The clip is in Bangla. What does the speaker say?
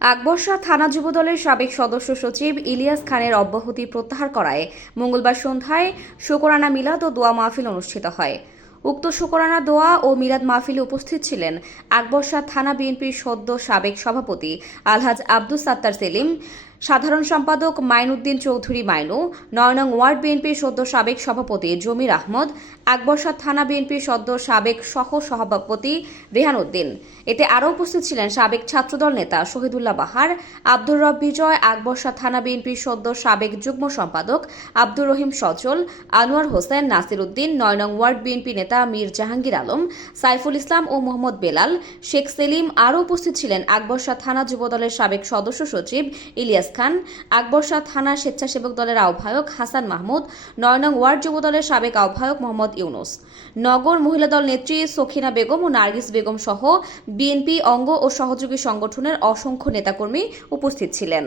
আকবরশাহ থানা যুবদলের সাবেক সদস্য সচিব ইলিয়াস খানের অব্যাহতি প্রত্যাহার করায় মঙ্গলবার সন্ধ্যায় শোকরানা মিলাদ ও দোয়া মাহফিল অনুষ্ঠিত হয়। উক্ত শোকরানা দোয়া ও মিলাদ মাহফিলে উপস্থিত ছিলেন আকবরশাহ থানা বিএনপির সদ্য সাবেক সভাপতি আলহাজ আব্দুস সাত্তার সেলিম সাধারণ সম্পাদক মাইনুদ্দিন চৌধুরী মাইনু নয় নং ওয়ার্ড বিএনপির সদ্য সাবেক সভাপতি জমির আহমদ, আকবরশাহ থানা বিএনপির সদ্য সাবেক সহ সভাপতি রেহান উদ্দিন। এতে আরও উপস্থিত ছিলেন সাবেক ছাত্রদল নেতা শহীদুল্লাহ বাহার, আব্দুর রব বিজয়, আকবরশাহ থানা বিএনপির সদ্য সাবেক যুগ্ম সম্পাদক আব্দুর রহিম সচল, আনোয়ার হোসেন, নাসির উদ্দিন নয় নং ওয়ার্ড বিএনপি নেতা মীর জাহাঙ্গীর আলম, সাইফুল ইসলাম ও মোহাম্মদ বেলাল, শেখ সেলিম আরও উপস্থিত ছিলেন আকবরশাহ থানা যুবদলের সাবেক সদস্য সচিব ইলিয়াস খান আকবরশাহ থানার স্বেচ্ছাসেবক দলের আহ্বায়ক হাসান মাহমুদ, নয়নং ওয়ার্ড যুবদলের সাবেক আহ্বায়ক মোহাম্মদ ইউনুস। নগর মহিলা দল নেত্রী সখিনা বেগম ও নার্গিস বেগম সহ বিএনপি, অঙ্গ ও সহযোগী সংগঠনের অসংখ্য নেতাকর্মী উপস্থিত ছিলেন।